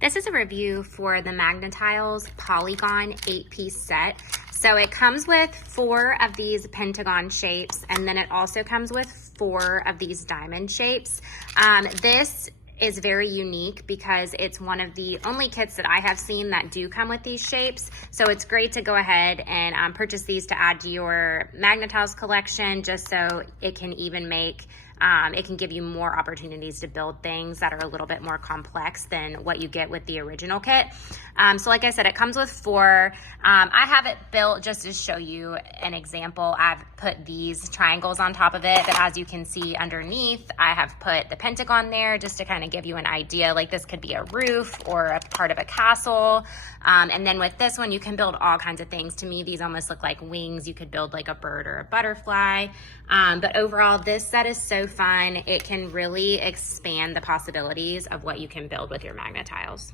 This is a review for the MAGNA-TILES Polygon 8-piece set. So it comes with 4 of these pentagon shapes, and then it also comes with 4 of these diamond shapes. This is very unique because it's one of the only kits that I have seen that do come with these shapes. So it's great to go ahead and purchase these to add to your MAGNA-TILES collection, just so it can even make it can give you more opportunities to build things that are a little bit more complex than what you get with the original kit. So like I said, it comes with 4. I have it built just to show you an example. I've put these triangles on top of it, but as you can see underneath, I have put the pentagon there just to kind of give you an idea. Like this could be a roof or a part of a castle. And then with this one, you can build all kinds of things. To me, these almost look like wings. You could build like a bird or a butterfly. But overall, this set is so fun. It can really expand the possibilities of what you can build with your MAGNA-TILES.